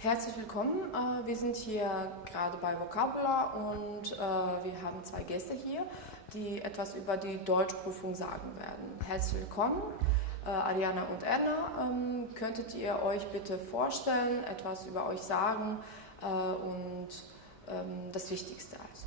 Herzlich willkommen. Wir sind hier gerade bei Vokabular und wir haben zwei Gäste hier, die etwas über die Deutschprüfung sagen werden. Herzlich willkommen, Ariana und Erna. Könntet ihr euch bitte vorstellen, etwas über euch sagen und das Wichtigste also?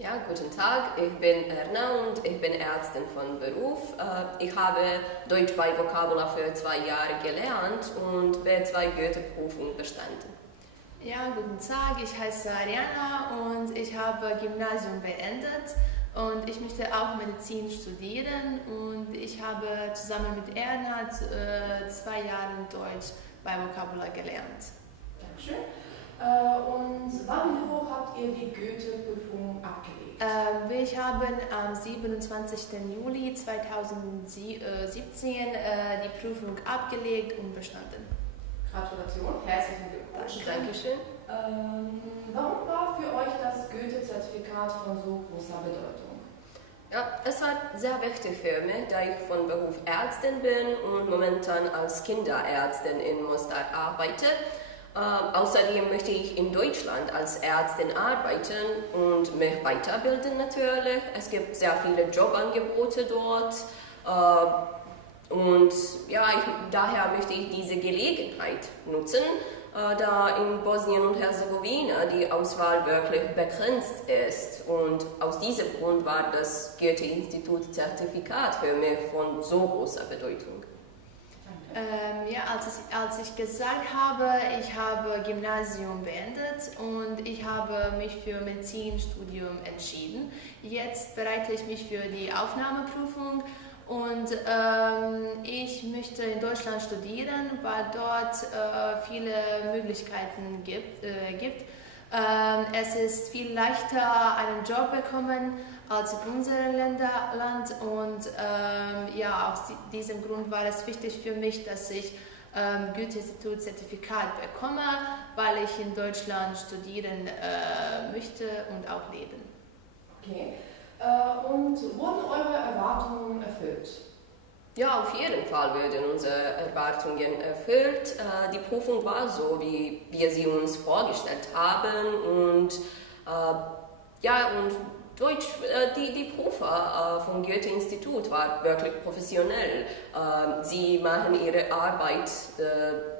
Ja, guten Tag, ich bin Erna und ich bin Ärztin von Beruf. Ich habe Deutsch bei Vokabular für 2 Jahre gelernt und B2 Goethe-Prüfung bestanden. Ja, guten Tag, ich heiße Ariana und ich habe Gymnasium beendet und ich möchte auch Medizin studieren und ich habe zusammen mit Erna 2 Jahre Deutsch bei Vokabular gelernt. Dankeschön. Und wann habt ihr die Goethe-Prüfung abgelegt? Wir haben am 27. Juli 2017 die Prüfung abgelegt und bestanden. Gratulation, herzlichen Glückwunsch. Dankeschön. Warum war für euch das Goethe-Zertifikat von so großer Bedeutung? Ja, es war sehr wichtig für mich, da ich von Beruf Ärztin bin und momentan als Kinderärztin in Mostar arbeite. Außerdem möchte ich in Deutschland als Ärztin arbeiten und mich weiterbilden natürlich. Es gibt sehr viele Jobangebote dort und ja, daher möchte ich diese Gelegenheit nutzen, da in Bosnien und Herzegowina die Auswahl wirklich begrenzt ist. Und aus diesem Grund war das Goethe-Institut-Zertifikat für mich von so großer Bedeutung. Ja, als ich gesagt habe, ich habe Gymnasium beendet und ich habe mich für Medizinstudium entschieden. Jetzt bereite ich mich für die Aufnahmeprüfung und ich möchte in Deutschland studieren, weil dort viele Möglichkeiten gibt. Es ist viel leichter, einen Job bekommen als in unserem Land und ja, aus diesem Grund war es wichtig für mich, dass ich Goethe-Institut-Zertifikat bekomme, weil ich in Deutschland studieren möchte und auch leben. Okay. Und wurden eure Erwartungen erfüllt? Ja, auf jeden Fall wurden unsere Erwartungen erfüllt. Die Prüfung war so, wie wir sie uns vorgestellt haben und ja, und die Prüfer vom Goethe-Institut waren wirklich professionell. Sie machen ihre Arbeit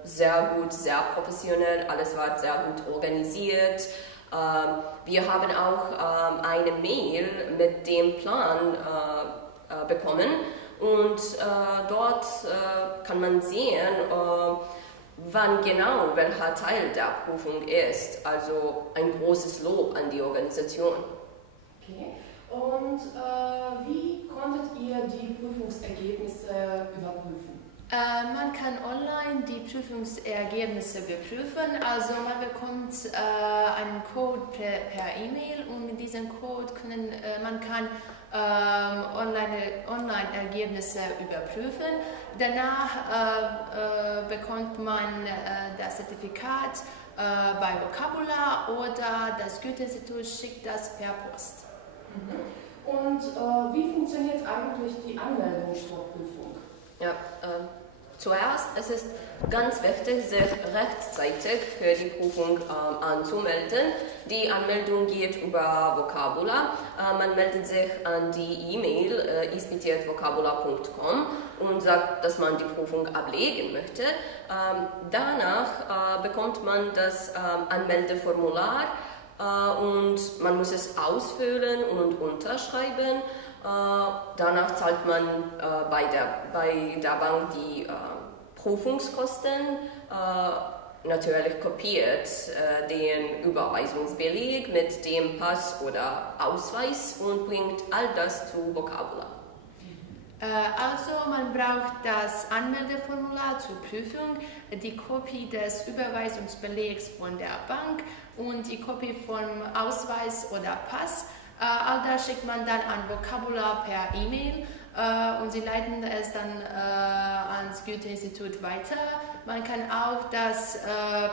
sehr gut, sehr professionell, alles war sehr gut organisiert. Wir haben auch eine Mail mit dem Plan bekommen und dort kann man sehen, wann genau welcher Teil der Prüfung ist. Also ein großes Lob an die Organisation. Okay. Und wie konntet ihr die Prüfungsergebnisse überprüfen? Man kann online die Prüfungsergebnisse überprüfen, also man bekommt einen Code per E-Mail und mit diesem Code man kann Online-Ergebnisse überprüfen. Danach bekommt man das Zertifikat bei Vokabular oder das Goethe-Institut schickt das per Post. Und wie funktioniert eigentlich die Anmeldung zur Prüfung? Ja, zuerst es ist ganz wichtig, sich rechtzeitig für die Prüfung anzumelden. Die Anmeldung geht über Vokabular. Man meldet sich an die E-Mail ispitietvokabular.com und sagt, dass man die Prüfung ablegen möchte. Danach bekommt man das Anmeldeformular und man muss es ausfüllen und unterschreiben. Danach zahlt man bei der Bank die Prüfungskosten, natürlich kopiert den Überweisungsbeleg mit dem Pass oder Ausweis und bringt all das zu Vokabular. Also man braucht das Anmeldeformular zur Prüfung, die Kopie des Überweisungsbelegs von der Bank und die Kopie vom Ausweis oder Pass. All das schickt man dann an Vokabular per E-Mail und sie leiten es dann ans Goethe-Institut weiter. Man kann auch das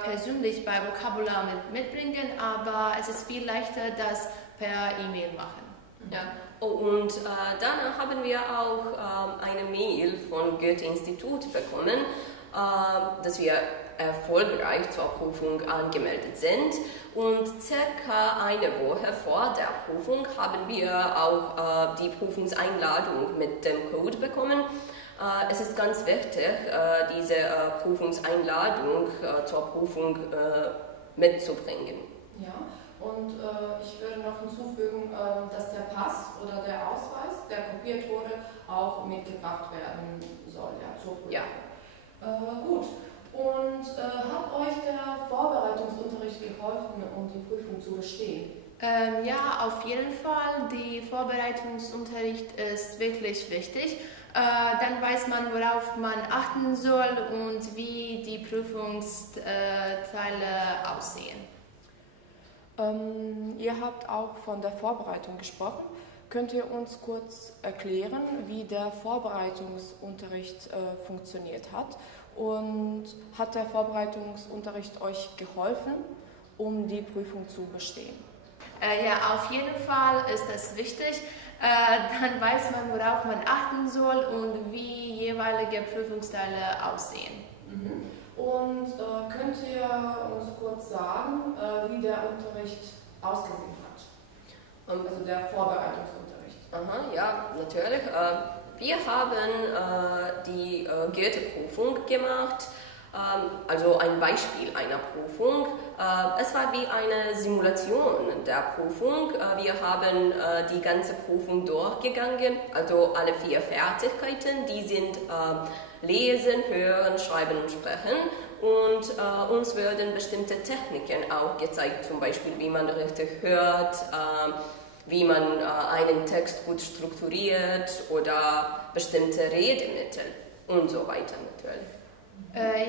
persönlich bei Vokabular mitbringen, aber es ist viel leichter, das per E-Mail machen. Ja. Oh, und danach haben wir auch eine Mail von Goethe-Institut bekommen, dass wir erfolgreich zur Prüfung angemeldet sind. Und circa eine Woche vor der Prüfung haben wir auch die Prüfungseinladung mit dem Code bekommen. Es ist ganz wichtig, diese Prüfungseinladung zur Prüfung mitzubringen. Ja, und ich würde noch hinzufügen, dass der Pass oder der Ausweis, der kopiert wurde, auch mitgebracht werden soll, ja, zur Prüfung. Ja. Gut. Und hat euch der Vorbereitungsunterricht geholfen, um die Prüfung zu bestehen? Ja, auf jeden Fall. Der Vorbereitungsunterricht ist wirklich wichtig. Dann weiß man, worauf man achten soll und wie die Prüfungsteile aussehen. Ihr habt auch von der Vorbereitung gesprochen. Könnt ihr uns kurz erklären, wie der Vorbereitungsunterricht funktioniert hat? Und hat der Vorbereitungsunterricht euch geholfen, um die Prüfung zu bestehen? Ja, auf jeden Fall ist das wichtig. Dann weiß man, worauf man achten soll und wie jeweilige Prüfungsteile aussehen. Mhm. Und könnt ihr uns kurz sagen, wie der Unterricht ausgesehen hat? Also der Vorbereitungsunterricht. Aha, ja, natürlich. Wir haben die Goethe-Prüfung gemacht, also ein Beispiel einer Prüfung. Es war wie eine Simulation der Prüfung. Wir haben die ganze Prüfung durchgegangen, also alle 4 Fertigkeiten, die sind Lesen, Hören, Schreiben und Sprechen. Und uns werden bestimmte Techniken auch gezeigt, zum Beispiel wie man richtig hört, wie man einen Text gut strukturiert oder bestimmte Redemittel und so weiter natürlich.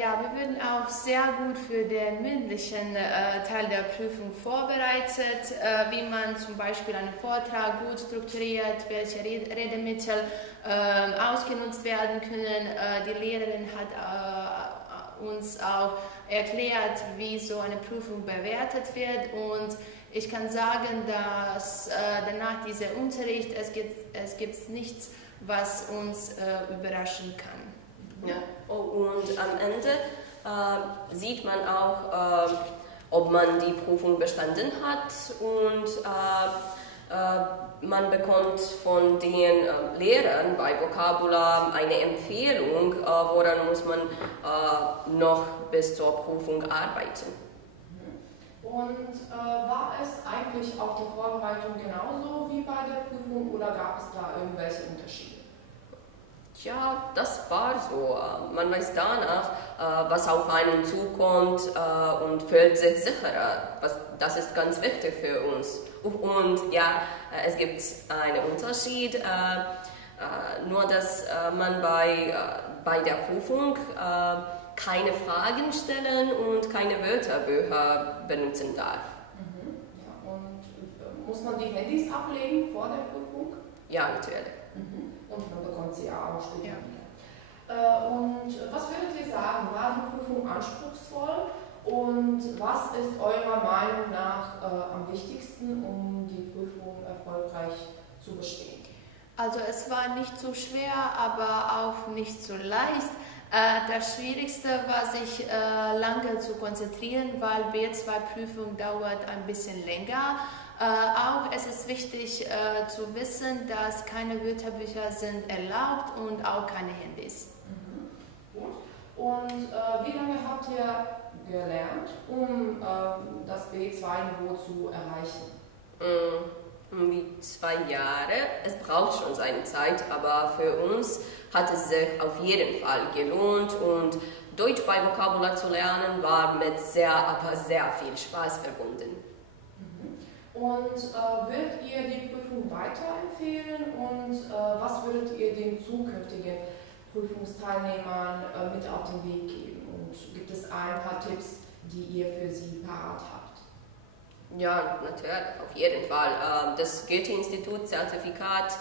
Ja, wir wurden auch sehr gut für den mündlichen Teil der Prüfung vorbereitet, wie man zum Beispiel einen Vortrag gut strukturiert, welche Redemittel ausgenutzt werden können. Die Lehrerin hat uns auch erklärt, wie so eine Prüfung bewertet wird, und ich kann sagen, dass danach dieser Unterricht, es gibt nichts, was uns überraschen kann. Ja. Und am Ende sieht man auch, ob man die Prüfung bestanden hat, und man bekommt von den Lehrern bei Vokabular eine Empfehlung, woran muss man noch bis zur Prüfung arbeiten. Und war es eigentlich auf der Vorbereitung genauso wie bei der Prüfung oder gab es da irgendwelche Unterschiede? Ja, das war so. Man weiß danach, was auf einen zukommt und fühlt sich sicherer. Das ist ganz wichtig für uns. Und ja, es gibt einen Unterschied, nur dass man bei der Prüfung keine Fragen stellen und keine Wörterbücher benutzen darf. Mhm. Ja, und muss man die Handys ablegen vor der Prüfung? Ja, natürlich. Mhm. Und man bekommt sie ja auch später wieder. Und was würdet ihr sagen, war die Prüfung anspruchsvoll und was ist eurer Meinung nach am wichtigsten, um die Prüfung erfolgreich zu bestehen? Also es war nicht so schwer, aber auch nicht so leicht. Das Schwierigste war, sich lange zu konzentrieren, weil B2-Prüfung dauert ein bisschen länger. Auch es ist wichtig zu wissen, dass keine Wörterbücher sind erlaubt und auch keine Handys. Mhm. Gut. Und wie lange habt ihr gelernt, um das B2-Niveau zu erreichen? Wie 2 Jahre. Es braucht schon seine Zeit, aber für uns hat es sich auf jeden Fall gelohnt, und Deutsch bei Vokabular zu lernen war mit sehr viel Spaß verbunden. Und würdet ihr die Prüfung weiterempfehlen und was würdet ihr den zukünftigen Prüfungsteilnehmern mit auf den Weg geben? Und gibt es ein paar Tipps, die ihr für sie parat habt? Ja, natürlich, auf jeden Fall. Das Goethe-Institut-Zertifikat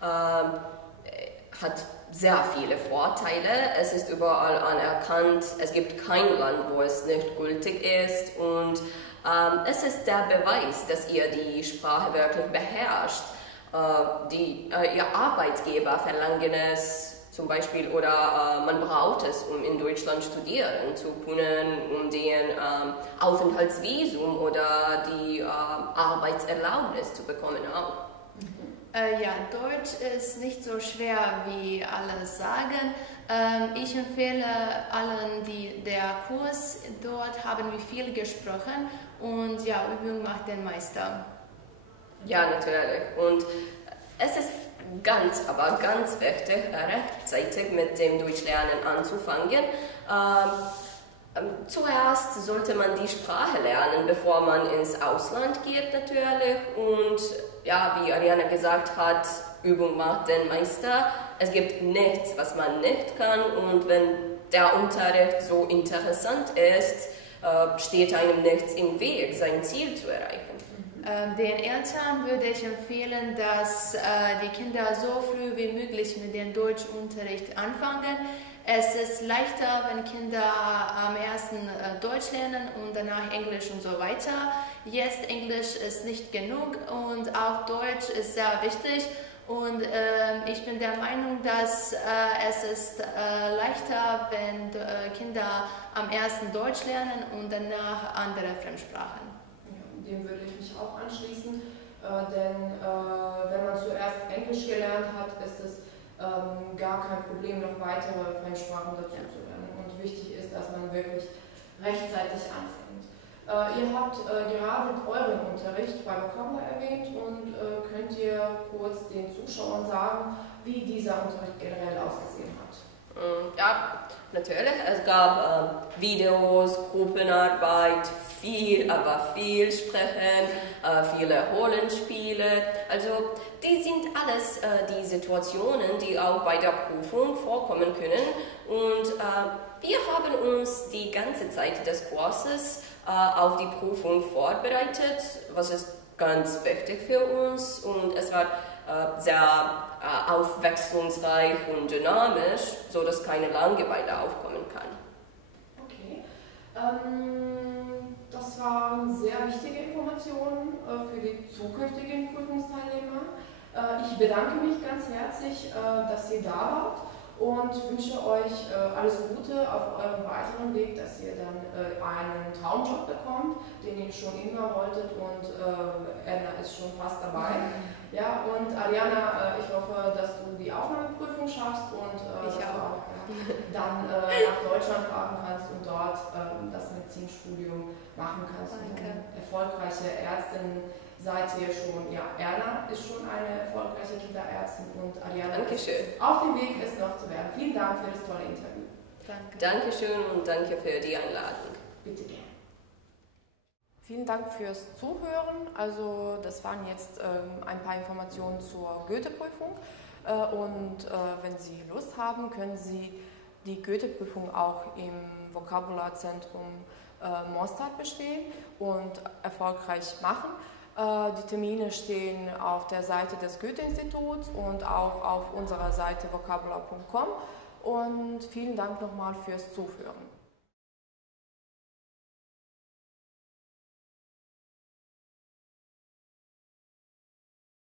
hat sehr viele Vorteile. Es ist überall anerkannt. Es gibt kein Land, wo es nicht gültig ist. Und es ist der Beweis, dass ihr die Sprache wirklich beherrscht. Ihr Arbeitgeber verlangen es zum Beispiel, oder man braucht es, um in Deutschland studieren zu können, um den Aufenthaltsvisum oder die Arbeitserlaubnis zu bekommen auch. Ja, Deutsch ist nicht so schwer, wie alle sagen. Ich empfehle allen, die der Kurs dort haben wir viel gesprochen und ja, Übung macht den Meister. Ja, natürlich. Und es ist aber ganz wichtig, rechtzeitig mit dem Deutschlernen anzufangen. Zuerst sollte man die Sprache lernen, bevor man ins Ausland geht natürlich. Und ja, wie Ariana gesagt hat, Übung macht den Meister. Es gibt nichts, was man nicht kann. Und wenn der Unterricht so interessant ist, steht einem nichts im Weg, sein Ziel zu erreichen. Den Eltern würde ich empfehlen, dass die Kinder so früh wie möglich mit dem Deutschunterricht anfangen. Es ist leichter, wenn Kinder am ersten Deutsch lernen und danach Englisch und so weiter. Jetzt Englisch ist nicht genug und auch Deutsch ist sehr wichtig. Und ich bin der Meinung, dass es ist leichter, wenn Kinder am ersten Deutsch lernen und danach andere Fremdsprachen. Ja, dem würde ich mich auch anschließen, denn wenn man zuerst Englisch gelernt hat, ist es gar kein Problem, noch weitere Fremdsprachen dazu zu lernen. Und wichtig ist, dass man wirklich rechtzeitig anfängt. Ihr habt gerade euren Unterricht bei Vocabula erwähnt und könnt ihr kurz den Zuschauern sagen, wie dieser Unterricht generell ausgesehen hat? Ja, natürlich. Es gab Videos, Gruppenarbeit, aber viel Sprechen, viele Rollenspiele. Also die sind alles die Situationen, die auch bei der Prüfung vorkommen können. Und wir haben uns die ganze Zeit des Kurses auf die Prüfung vorbereitet, was ist ganz wichtig für uns. Und es war sehr abwechslungsreich und dynamisch, sodass keine Langeweile aufkommen kann. Okay. Das waren sehr wichtige Informationen für die zukünftigen Prüfungsteilnehmer. Ich bedanke mich ganz herzlich, dass ihr da wart und wünsche euch alles Gute auf eurem weiteren Weg, dass ihr dann einen Traumjob bekommt, den ihr schon immer wolltet, und Anna ist schon fast dabei. Ja, und Ariana, ich hoffe, dass du die Aufnahmeprüfung schaffst und ich auch. Dann nach Deutschland fahren kannst und dort das Medizinstudium machen kannst. Danke. Und erfolgreiche Ärztin seid ihr schon. Ja, Erna ist schon eine erfolgreiche Kinderärztin und Ariana Dankeschön. ist auf dem Weg, es noch zu werden. Vielen Dank für das tolle Interview. Danke. Dankeschön und danke für die Einladung. Bitte gerne. Vielen Dank fürs Zuhören. Also das waren jetzt ein paar Informationen zur Goethe-Prüfung. Und wenn Sie Lust haben, können Sie die Goethe-Prüfung auch im Vokabularzentrum Mostert bestehen und erfolgreich machen. Die Termine stehen auf der Seite des Goethe-Instituts und auch auf unserer Seite vocabula.com. Und vielen Dank nochmal fürs Zuhören.